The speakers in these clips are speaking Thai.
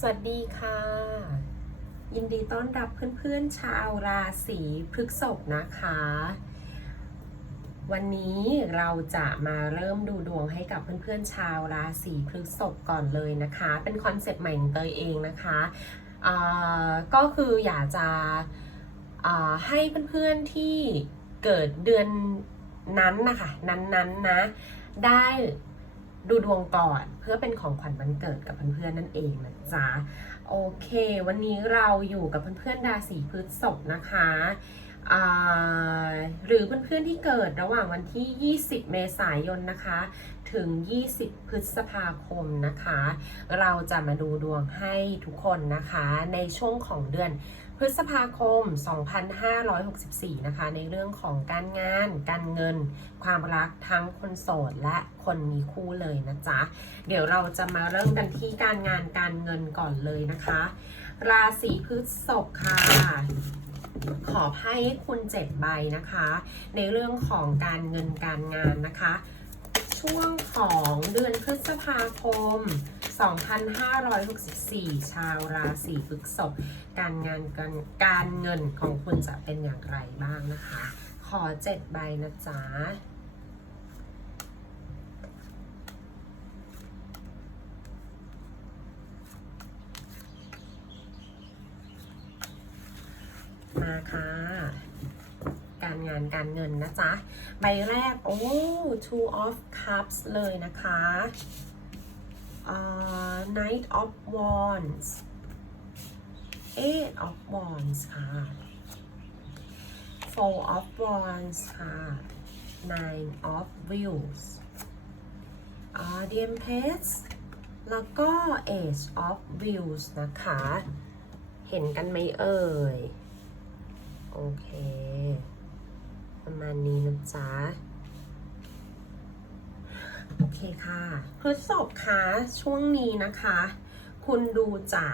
สวัสดีค่ะ ยินดีต้อนรับเพื่อนๆชาวราศีพฤษภนะคะ วันนี้เราจะมาเริ่มดูดวงให้กับเพื่อนๆชาวราศีพฤษภก่อนเลยนะคะ เป็นคอนเซปต์ใหม่ของเตยเองนะคะก็คืออยากจะให้เพื่อนๆที่เกิดเดือนนั้นนะคะ นั้นๆนะได้ ดูดวงก่อนเพื่อเป็นของขวัญวันเกิดกับเพื่อนๆนั่นเองนะจ๊ะโอเค วันนี้เราอยู่กับเพื่อนๆราศีพฤษภนะคะหรือเพื่อนๆที่เกิดระหว่างวันที่ 20 เมษายนนะคะ ถึง 20 พฤษภาคมนะคะ เราจะมาดูดวงให้ทุกคนนะคะ ในช่วงของเดือน พฤษภาคม 2564 นะคะ ในเรื่องของการงาน การเงิน ความรักทั้งคนโสดและคนมีคู่เลยนะจ๊ะ เดี๋ยวเราจะมาเริ่มกันที่การงานการเงินก่อนเลยนะคะ ราศีพฤษภค่ะ ขอให้คุณเจ็ดใบนะคะ ในเรื่องของการเงินการงานนะคะ ช่วงของเดือนพฤษภาคม 2564 ชาวราศีพฤษภการงานการการเงินของคุณจะเป็นอย่างไรบ้างนะคะ ขอเจ็ดใบนะจ๊ะมาค่ะ การงานการเงินนะจ๊ะ ใบแรก โอ้ two of cups เลยนะคะ อ่า knight of wands eight of wands ค่ะ four of wands ค่ะ nine of wheels อ่า the empress แล้วก็ age of wheels นะคะ เห็นกันไหมเอ่ย โอเค ประมาณนี้นะจ๊ะ โอเคค่ะพฤษภคะช่วงนี้นะคะ คุณดูจะ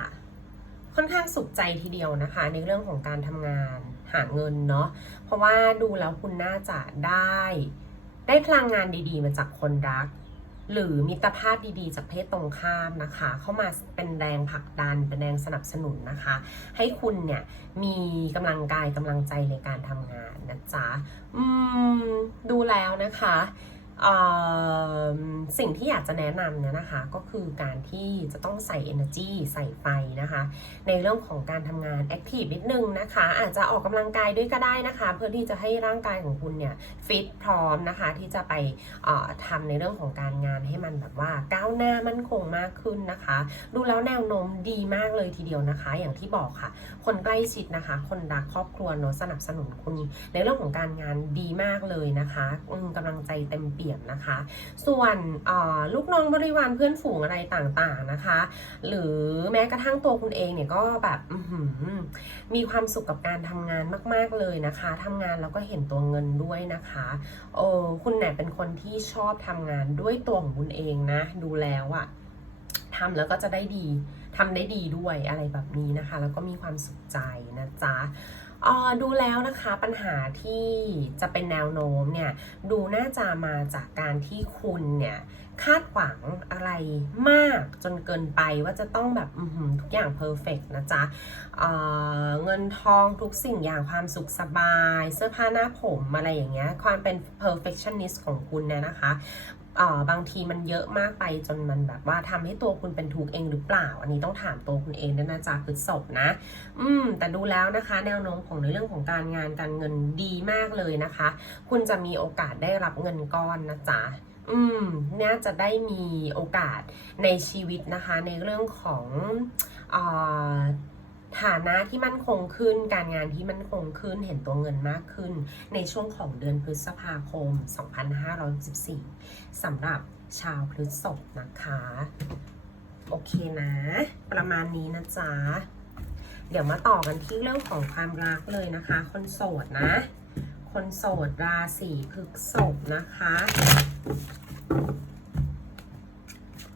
ค่อนข้างสุขใจทีเดียวนะคะ ในเรื่องของการทำงานหาเงินเนาะเพราะว่าดูแล้วคุณน่าจะได้ ได้พลังงานดีๆ มาจากคนรัก หรือมิตรภาพดีๆ จากเพศตรงข้ามนะคะ เข้ามาเป็นแรงผลักดันเป็นแรงสนับสนุนนะคะ ให้คุณเนี่ยมีกำลังกายกำลังใจในการทำงานนะจ๊ะอืมดูแล้วนะคะ สิ่งที่อยากจะแนะนำเนี่ยนะคะ ก็คือการที่จะต้องใส่ energy ใส่ไฟนะคะ ในเรื่องของการทำงาน active นิดนึงนะคะ อาจจะออกกำลังกายด้วยก็ได้นะคะ เพื่อที่จะให้ร่างกายของคุณเนี่ยฟิตพร้อมนะคะ ที่จะไปทำในเรื่องของการงานให้มันแบบว่าก้าวหน้ามั่นคงมากขึ้นนะคะ ดูแล้วแนวโน้มดีมากเลยทีเดียวนะคะ อย่างที่บอกค่ะ คนใกล้ชิดนะคะ คนรักครอบครัวเนอะสนับสนุนคุณในเรื่องของการงานดีมากเลยนะคะกำลังใจเต็มเปี่ยมนะคะ ส่วนลูกน้องบริวารเพื่อนฝูงอะไรต่างๆนะคะ หรือแม้กระทั่งตัวคุณเองเนี่ยก็แบบมีความสุขกับการทำงานมาก ๆเลยนะคะทำงานแล้วก็เห็นตัวเงินด้วยนะคะเออคุณเนี่ยเป็นคนที่ชอบทำงานด้วยตัวของคุณเองนะ ดูแล้วอะทำแล้วก็จะได้ดีทำได้ดีด้วยอะไรแบบนี้นะคะ แล้วก็มีความสุขใจนะจ๊ะ ดูแล้วนะคะปัญหาที่จะเป็นแนวโน้มเนี่ยดูน่าจะมาจากการที่คุณเนี่ยคาดหวังอะไรมากจนเกินไปว่าจะต้องแบบทุกอย่างเพอร์เฟกนะจ๊ะเเงินทองทุกสิ่งอย่างความสุขสบาย เสื้อผ้าหน้าผมอะไรอย่างเงี้ยความเป็น perfectionist ของคุณเนี่ยนะคะ เอ่อบางทีมันเยอะมากไปจนมันแบบว่าทำให้ตัวคุณเป็นทุกข์เองหรือเปล่า อันนี้ต้องถามตัวคุณเองด้วยนะจ๊ะคือศพนะ อืม แต่ดูแล้วนะคะ แนวโน้มของในเรื่องของการงานการเงินดีมากเลยนะคะ คุณจะมีโอกาสได้รับเงินก้อนนะจ๊ะอืมน่าจะได้มีโอกาสในชีวิตนะคะ ในเรื่องของอ่า ฐานะที่มั่นคงขึ้น การงานที่มั่นคงขึ้น เห็นตัวเงินมากขึ้น ในช่วงของเดือนพฤษภาคม 2564สำหรับชาวพฤษภนะคะ โอเคนะ ประมาณนี้นะจ๊ะ เดี๋ยวมาต่อกันที่เรื่องของความรักเลยนะคะ คนโสดนะ คนโสดราศีพฤษภนะคะ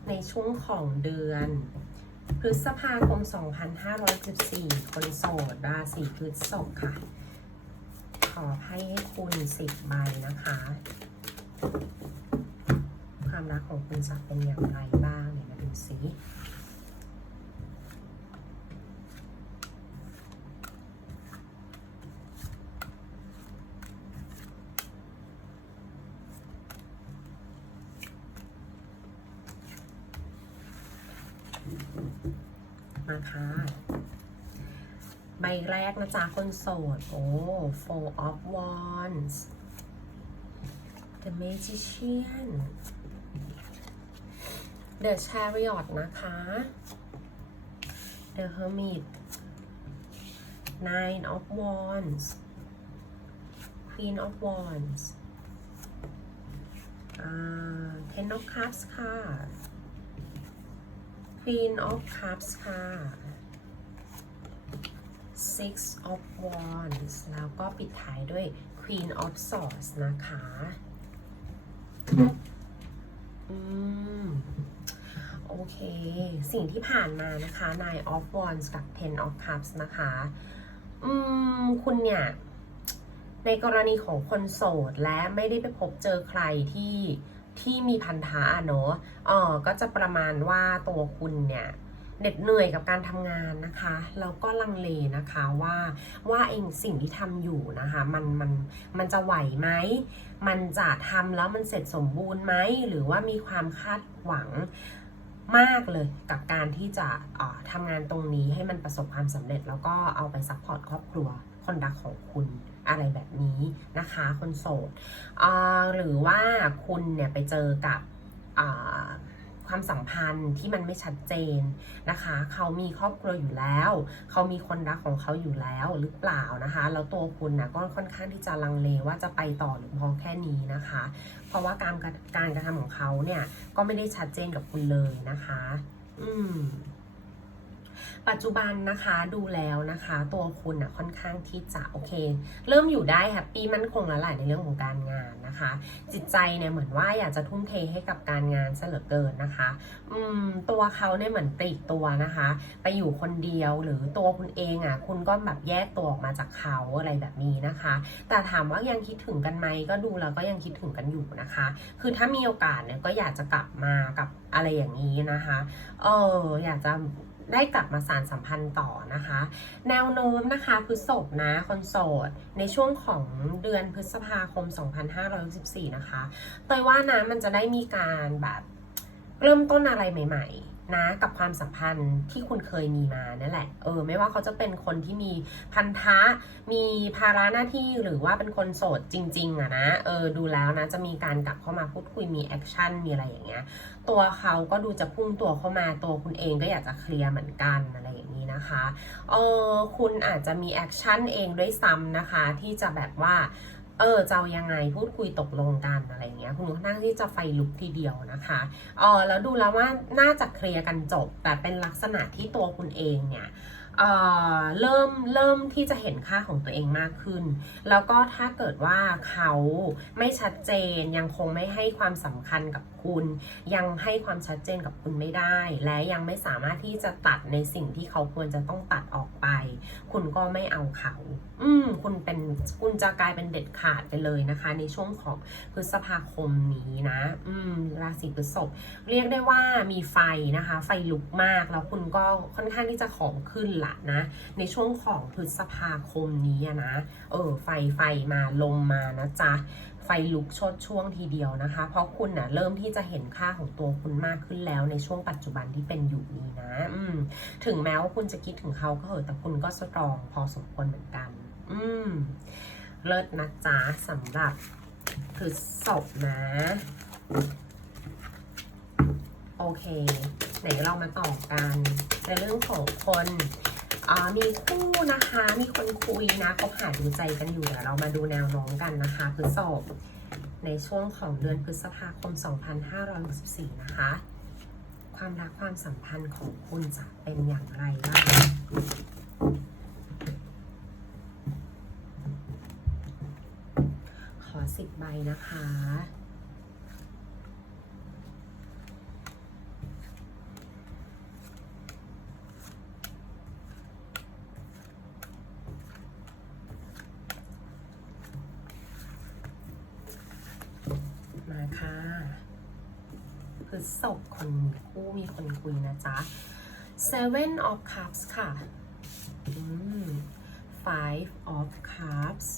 ในช่วงของเดือน พฤษภาคม 2514 คนโสดราศีพฤษภค่ะ ขอให้ให้คุณสิบใบนะคะ ความรักของคุณจะเป็นอย่างไรบ้างเนี่ยมาดูสิ มาค่ะใบแรกนะจ๊ะคนโสด โอ้ four of wands the magician the chariot นะคะ the hermit nine of wands queen of wands อ่า ten of cups ค่ะ queen of cups ค่ะ six of wands แล้วก็ปิดท้ายด้วย queen of swords นะคะ อืม โอเค สิ่งที่ผ่านมานะคะ nine of wands กับ ten of cups นะคะ อืม คุณเนี่ย ในกรณีของคนโสดและไม่ได้ไปพบเจอใครที่ ที่มีพันธะเนาะเออก็จะประมาณว่าตัวคุณเนี่ยเหน็ดเหนื่อยกับการทำงานนะคะแล้วก็ลังเลนะคะว่าว่าเองสิ่งที่ทำอยู่นะคะมันมันมันจะไหวไหมมันจะทำแล้วมันเสร็จสมบูรณ์ไหมหรือว่ามีความคาดหวังมากเลยกับการที่จะอ่อทำงานตรงนี้ให้มันประสบความสำเร็จแล้วก็เอาไปซัพพอร์ตครอบครัว คนรักของคุณอะไรแบบนี้นะคะ คนโสดหรือว่าคุณเนี่ยไปเจอกับความสัมพันธ์ที่มันไม่ชัดเจนนะคะ เขามีครอบครัวอยู่แล้ว เขามีคนรักของเขาอยู่แล้วหรือเปล่านะคะ แล้วตัวคุณนะก็ค่อนข้างที่จะลังเลว่าจะไปต่อหรือพอแค่นี้นะคะ เพราะว่าการการกระทำของเขาเนี่ยก็ไม่ได้ชัดเจนกับคุณเลยนะคะ อืม ปัจจุบันนะคะดูแล้วนะคะ ตัวคุณอะค่อนข้างที่จะโอเค เริ่มอยู่ได้แฮปปี้มั่นคงแล้วแหละในเรื่องของการงานนะคะ จิตใจเนี่ยเหมือนว่าอยากจะทุ่มเทให้กับการงานซะเหลือเกินนะคะอืมตัวเขาเนี่ยเหมือนปลีกตัวนะคะ ไปอยู่คนเดียวหรือตัวคุณเองอะคุณก็แบบแยกตัวออกมาจากเขาอะไรแบบนี้นะคะ แต่ถามว่ายังคิดถึงกันไหมก็ดูแล้วก็ยังคิดถึงกันอยู่นะคะ คือถ้ามีโอกาสเนี่ยก็อยากจะกลับมากับอะไรอย่างนี้นะคะ เอออยากจะ ได้กลับมาสารสัมพันธ์ต่อนะคะ แนวโน้มนะคะพฤษภนะคนโสดในช่วงของเดือนพฤษภาคม 2564 นะคะเตยว่านะมันจะได้มีการแบบเริ่มต้นอะไรใหม่ ๆ นะกับความสัมพันธ์ที่คุณเคยมีมานั่นแหละ เออ ไม่ว่าเขาจะเป็นคนที่มีพันธะ มีภาระหน้าที่หรือว่าเป็นคนโสดจริง ๆอะนะ เออ ดูแล้วนะ จะมีการกลับเข้ามาพูดคุยมีแอคชั่นมีอะไรอย่างเงี้ย ตัวเขาก็ดูจะพุ่งตัวเข้ามาตัวคุณเองก็อยากจะเคลียร์เหมือนกันอะไรอย่างนี้นะคะ เออคุณอาจจะมีแอคชั่นเองด้วยซ้ำนะคะ ที่จะแบบว่า เออจะเอายังไงพูดคุยตกลงกันอะไรเงี้ยคุณค่อนข้างที่จะไฟลุกทีเดียวนะคะเออแล้วดูแล้วว่าน่าจะเคลียร์กันจบ แต่เป็นลักษณะที่ตัวคุณเองเนี่ย เริ่มเริ่มที่จะเห็นค่าของตัวเองมากขึ้น แล้วก็ถ้าเกิดว่าเขาไม่ชัดเจนยังคงไม่ให้ความสำคัญกับคุณ ยังให้ความชัดเจนกับคุณไม่ได้ และยังไม่สามารถที่จะตัดในสิ่งที่เขาควรจะต้องตัดออกไป คุณก็ไม่เอาเขา อืมคุณเป็นคุณจะกลายเป็นเด็ดขาดไปเลยนะคะ ในช่วงของพฤษภาคมนี้นะ อืมราศีพฤษภเรียกได้ว่ามีไฟนะคะ ไฟลุกมากแล้วคุณก็ค่อนข้างที่จะของขึ้นละนะ ในช่วงของพฤษภาคมนี้นะ เออ ไฟไฟมาลมมานะจ๊ะ ไฟลุกชดช่วงทีเดียวนะคะ เพราะคุณน่ะเริ่มที่จะเห็นค่าของตัวคุณมากขึ้นแล้วในช่วงปัจจุบันที่เป็นอยู่นี้นะ อืม ถึงแม้ว่าคุณจะคิดถึงเขาก็เหอะแต่คุณก็สตรองพอสมควรเหมือนกัน อืม เลิศนะจ๊ะสำหรับคือศพนะโอเค ไหนเรามาต่อกัน ในเรื่องของคน มีคู่นะคะ มีคนคุยนะคบหาดูใจกันอยู่เดี๋ยวเรามาดูแนวโน้มกันนะคะพฤษภในช่วงของเดือนพฤษภาคม 2564 นะคะ ความรักความสัมพันธ์ของคุณจะเป็นอย่างไรบ้างขอสิบใบนะคะ มาค่ะ คือศพคนมีคู่มีคนคุยนะจ๊ะ seven of cups ค่ะ five of cups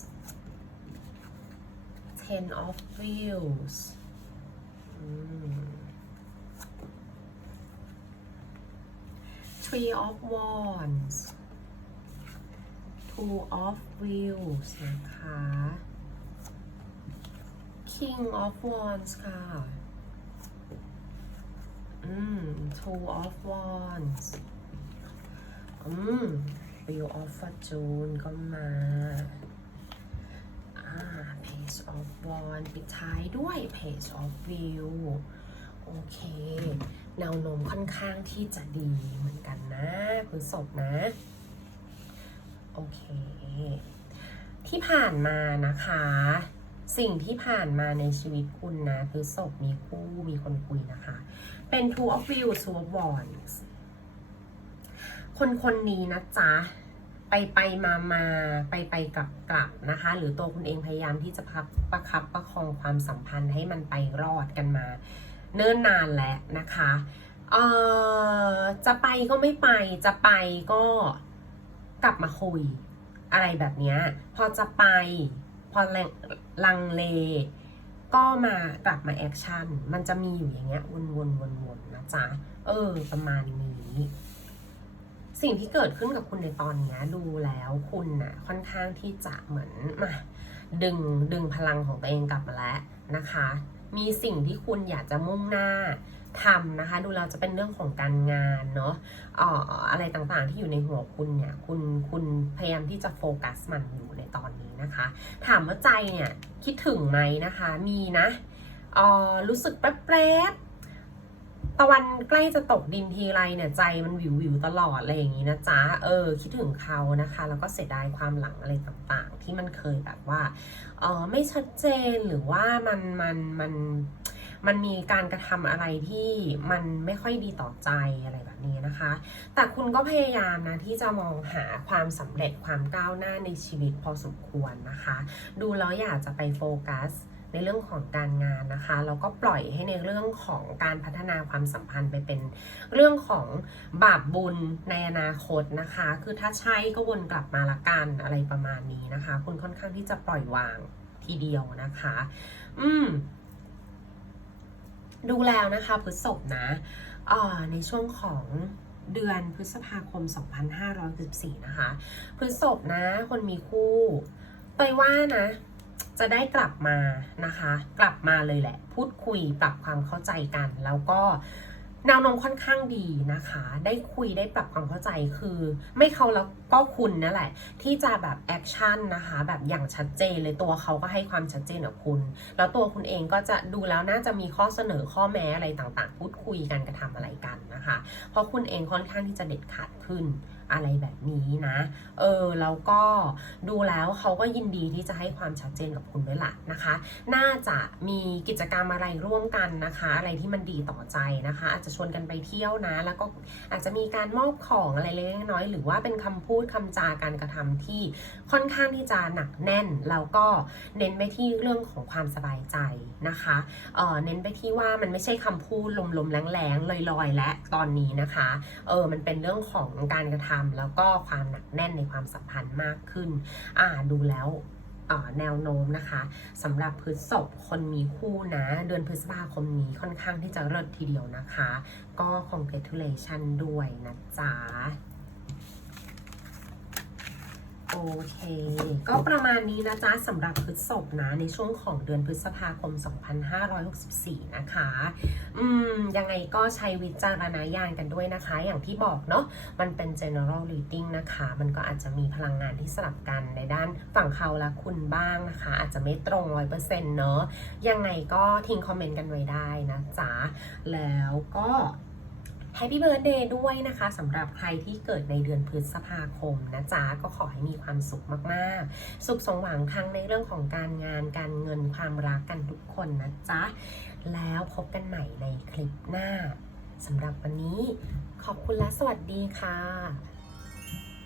ten of wheels อืม three of wands two of wheels นะคะ king of wands ค่ะ two of wands อืม wheel of fortune ก็มา อ่า page of wands ปิดท้ายด้วย page of wheel โอเค แนวโน้มค่อนข้างที่จะดีเหมือนกันนะ คุณศพนะ โอเค ที่ผ่านมานะคะ สิ่งที่ผ่านมาในชีวิตคุณนะคือศพมีคู่มีคนคุยนะคะ เป็น two of wheels two of wands คนคนนี้นะจ๊ะ ไปไปมามาไปไปกลับกลับนะคะ หรือตัวคุณเองพยายามที่จะพับประคับประคองความสัมพันธ์ให้มันไปรอดกันมา เนิ่นนานแล้วนะคะเออจะไปก็ไม่ไปจะไปก็กลับมาคุย อะไรแบบนี้พอจะไป พอลังลังเล ก็มากลับมาแอคชั่น มันจะมีอยู่อย่างเงี้ยวนวนวนวนๆนะจ๊ะ เออ ประมาณนี้ สิ่งที่เกิดขึ้นกับคุณในตอนเนี้ยดูแล้วคุณน่ะค่อนข้างที่จะเหมือนมาดึงดึงพลังของตัวเองกลับมาแล้วนะคะ มีสิ่งที่คุณอยากจะมุ่งหน้า ทำนะคะ ดูแล้วจะเป็นเรื่องของการงานเนาะอ่ออะไรต่างๆที่อยู่ในหัวคุณเนี่ยคุณคุณพยายามที่จะโฟกัสมันอยู่ในตอนนี้นะคะ ถามว่าใจเนี่ยคิดถึงไหมนะคะ มีนะอ่อรู้สึกแป๊บๆตะวันใกล้จะตกดินทีไรเนี่ยใจมันวิววิวตลอดอะไรอย่างนี้นะจ๊ะ เออ คิดถึงเขานะคะ แล้วก็เสียดายความหลังอะไรต่างๆ ที่มันเคยแบบว่า เออไม่ชัดเจนหรือว่ามันมันมันมัน มันมีการกระทำอะไรที่มันไม่ค่อยดีต่อใจอะไรแบบนี้นะคะ แต่คุณก็พยายามนะที่จะมองหาความสำเร็จความก้าวหน้าในชีวิตพอสมควรนะคะ ดูแล้วอยากจะไปโฟกัสในเรื่องของการงานนะคะแล้วก็ปล่อยให้ในเรื่องของการพัฒนาความสัมพันธ์ไปเป็นเรื่องของบาปบุญในอนาคตนะคะ คือถ้าใช่ก็วนกลับมาละกันอะไรประมาณนี้นะคะ คุณค่อนข้างที่จะปล่อยวางทีเดียวนะคะ อืม ดูแล้วนะคะพฤษภนะในช่วงของเดือนพฤษภาคม 2514 นะคะ พฤษภนะ คนมีคู่ไปว่านะ จะได้กลับมานะคะ กลับมาเลยแหละ พูดคุยปรับความเข้าใจกัน แล้วก็ แนวโน้มค่อนข้างดีนะคะ ได้คุยได้ปรับความเข้าใจคือ ไม่เขาแล้วก็คุณนั่นแหละ ที่จะแบบแอคชั่นนะคะ แบบอย่างชัดเจนเลยตัวเขาก็ให้ความชัดเจนกับคุณ แล้วตัวคุณเองก็จะดูแล้วน่าจะมีข้อเสนอข้อแม้อะไรต่างๆ พูดคุยกันกระทำอะไรกันนะคะ เพราะคุณเองค่อนข้างที่จะเด็ดขาดขึ้น อะไรแบบนี้นะ เออแล้วก็ดูแล้วเขาก็ยินดีที่จะให้ความชัดเจนกับคุณด้วยล่ะนะคะ น่าจะมีกิจกรรมอะไรร่วมกันนะคะ อะไรที่มันดีต่อใจนะคะ อาจจะชวนกันไปเที่ยวนะ แล้วก็อาจจะมีการมอบของอะไรเล็กน้อยหรือว่าเป็นคำพูดคำจาการกระทำที่ค่อนข้างที่จะหนักแน่น แล้วก็เน้นไปที่เรื่องของความสบายใจนะคะเออเน้นไปที่ว่ามันไม่ใช่คำพูดลมๆแรงๆลอยๆ และตอนนี้นะคะ เออมันเป็นเรื่องของการกระทำแล้วก็ความหนักแน่นในความสัมพันธ์มากขึ้นอ่าดูแล้วแนวโน้มนะคะสำหรับพฤษภคนมีคู่นะ เดือนพฤษภาคมนี้ค่อนข้างที่จะเลิศทีเดียวนะคะ ก็ congratulation ด้วยนะจ๊ะ โอเค ก็ประมาณนี้นะจ๊ะสำหรับพฤษภนะในช่วงของเดือนพฤษภาคม 2564 นะคะ อืม ยังไงก็ใช้วิจารณญาณกันด้วยนะคะ อย่างที่บอกเนาะมันเป็น general reading นะคะ มันก็อาจจะมีพลังงานที่สลับกันในด้านฝั่งเขาและคุณบ้างนะคะ อาจจะไม่ตรง 100%เนาะยังไงก็ทิ้งคอมเมนต์กันไว้ได้นะจ๊ะ แล้วก็ แฮปปี้เบิร์ดเดย์ด้วยนะคะสำหรับใครที่เกิดในเดือนพฤษภาคมนะจ๊ะก็ขอให้มีความสุขมากๆ สุขสมหวังทั้งในเรื่องของการงานการเงินความรักกันทุกคนนะจ๊ะ แล้วพบกันใหม่ในคลิปหน้าสำหรับวันนี้ขอบคุณและสวัสดีค่ะ